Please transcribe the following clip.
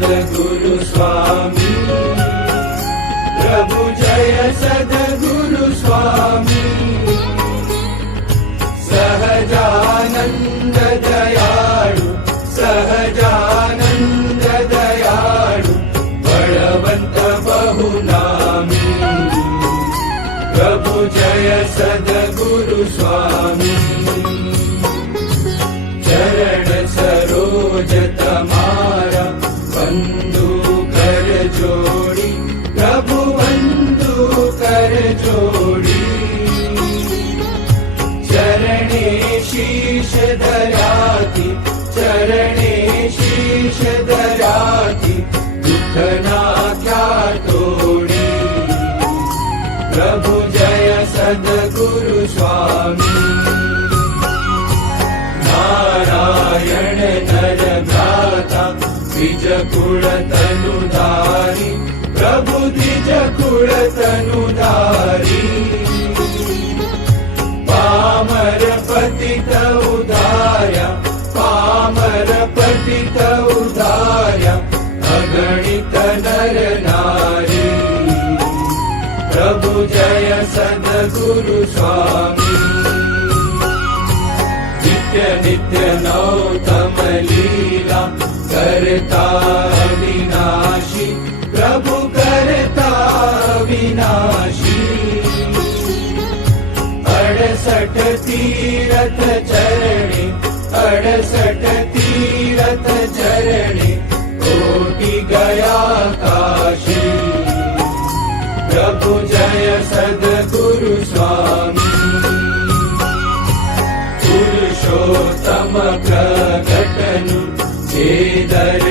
सद्गुरु स्वामी, प्रभु जय सद्गुरु स्वामी। सहजानंद दयाळु, सहजानंद दयाळु, बळवंत बहुनामी, प्रभु जय सद्गुरु स्वामी। चरण सरोज तमारा बंधु कर जोड़ी, प्रभु बंधु कर जोड़ी। चरणे शीश धराती, चरणे शीश धराती, दुख ना क्या तोड़ी, प्रभु जय सद्गुरु स्वामी। नारायण नर भ्राता, द्विज कुल तनुधारी, प्रभु द्विज कुल तनुधारी। पामर पतित उधार्या, पामर पतित उधार्या, अगणित नर नारी, प्रभु जय सद्गुरु स्वामी। नित्य नित्य नौतम लीला करता अविनाशी, प्रभु करता अविनाशी। 68 तीरथ चरणे, 68 तीरथ चरणे, कोटि गया काशी, प्रभु जय सद्गुरु स्वामी। पुरुषोत्तम प्रकटनु, हे दर